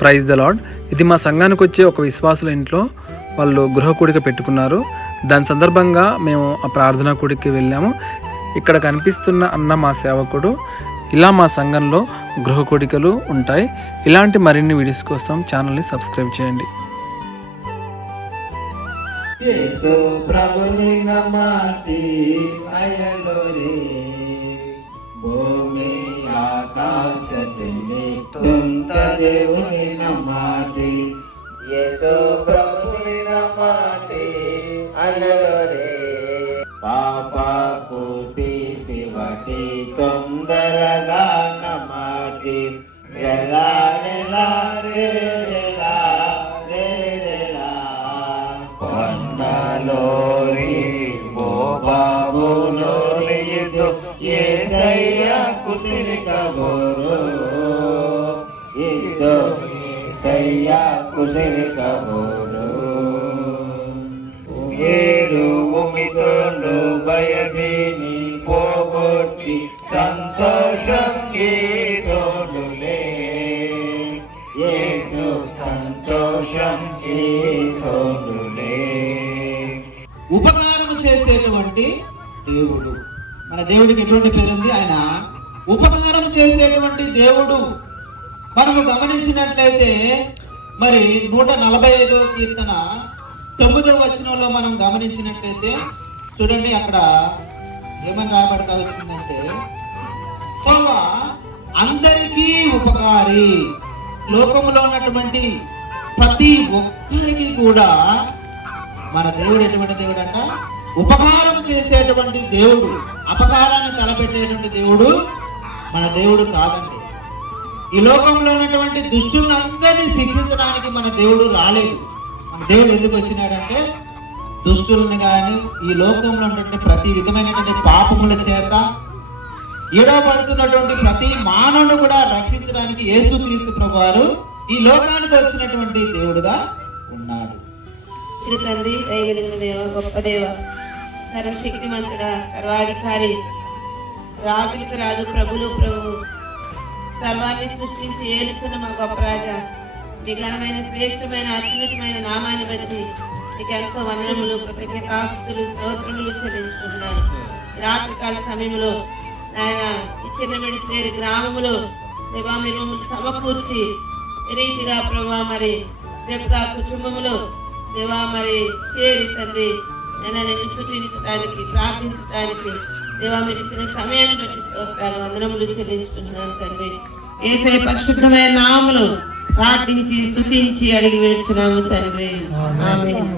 Praise the lord. ఇది మా సంఘానికి వచ్చే ఒక విశ్వాసుల ఇంట్లో వాళ్ళు గృహ కూడిక పెట్టుకున్నారు. దాని సందర్భంగా మేము ఆ ప్రార్థనా కూడికి వెళ్ళాము. ఇక్కడ కనిపిస్తున్న అన్న మా సేవకుడు. ఇలా మా సంఘంలో గృహ కూడికలు ఉంటాయి. ఇలాంటి మరిన్ని వీడియోస్ కోసం ఛానల్ని సబ్స్క్రైబ్ చేయండి. యేసు ప్రభుని నమ్మాటి అయలోరే భూమి ఆకాశ తుంత దేవుని నమ్మాటి యేసు ప్రభుని నమ్మాటి అయలోరే పాపకు తీసి వటి తొందరగా నమ్మాటి రెలా రెలా రే రెలా రే రెలా లోరి ఓ బాబులోని యేసయ్య కుసిరి కబోరు యేసయ్య కుసిరి కబోరు ఏరు ఉమితోండు భయమేని పోగొట్టి సంతోషం గీతోడులే యేసు సంతోషం గీతోడులే. ఉపకారము చేసేటువంటి దేవుడు. మన దేవుడికి ఎటువంటి పేరు ఉంది? ఆయన ఉపకారం చేసేటువంటి దేవుడు. మనము గమనించినట్లయితే మరి 145వ కీర్తన 9వ వచనంలో మనం గమనించినట్లయితే చూడండి, అక్కడ ఏమని రాబడతా వచ్చిందంటే, యెహోవా అందరికీ ఉపకారి. లోకములో ఉన్నటువంటి ప్రతి ఒక్కరికి కూడా మన దేవుడు ఎటువంటి దేవుడు అంట? ఉపకారం చేసేటువంటి దేవుడు. అపకారాన్ని తలపెట్టేటువంటి దేవుడు మన దేవుడు కాదండి. ఈ లోకంలో ఉన్నటువంటి దుష్టులందరినీ శిక్షించడానికి మన దేవుడు రాలేదు. మన దేవుడు ఎందుకు వచ్చినాడంటే, దుష్టులను కానీ ఈ లోకంలో ఉన్నటువంటి ప్రతి విధమైనటువంటి పాపముల చేత ఈడబడుతున్నటువంటి ప్రతి మానవుడు కూడా రక్షించడానికి యేసుక్రీస్తు ప్రభువారు ఈ లోకానికి వచ్చినటువంటి దేవుడుగా ఉన్నాడు. తండ్రి, దయగలిగిన దేవ, గొప్ప దేవ, సర్వశక్తిమంతుడా, సర్వాధికారి, రాజులకు రాజు, ప్రభులు ప్రభువు, సర్వాన్ని సృష్టించి ఏలుచున్న మా గొప్ప రాజా, మీ ఘనమైన శ్రేష్టమైన అత్యున్నతమైన నామాన్ని బట్టి మీకు ఎంతో వందనములు, కృతజ్ఞతాస్తుతులు, స్తోత్రములు చెల్లించుకుంటున్నాను. రాత్రికాల సమయంలో ఆయన ఈ చిన్న మిడిసేరి గ్రామములో దేవా మీరు సమకూర్చి రీతిగా ప్రభా మరి రేపుగా కుటుంబములో దేవా మరి చేరి తండ్రి నేను స్తుతించడానికి, ప్రార్థించడానికి దేవా మీరు ఇచ్చిన సమయాన్ని బట్టి స్తోత్రాలు, వందనములు చెల్లించుకుంటున్నాను తండ్రి. యేసయ్య పరిశుద్ధమైన నామములో ప్రార్థించి స్తుతించి అడిగి వేడుచున్నాము తండ్రి. ఆమేన్.